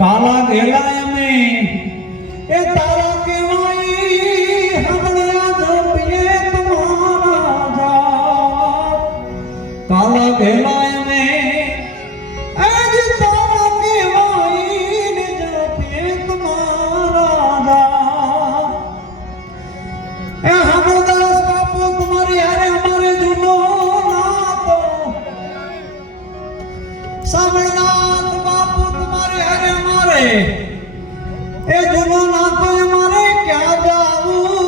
કાલા ગેલા અમે એ તારા કેવાય હમણાં જપીએ તમારા જાપ કાલા ગેલા અમે આજ તારા કેવાય ને જપીએ તમારા જાપ એ હમદાસ બાપુ તમારી હારે અમારે જૂનો નાતો સામળનાથ બાપુ તમારી હારે અમારે એ જૂનો નાતો અમારે ક્યાં જાવું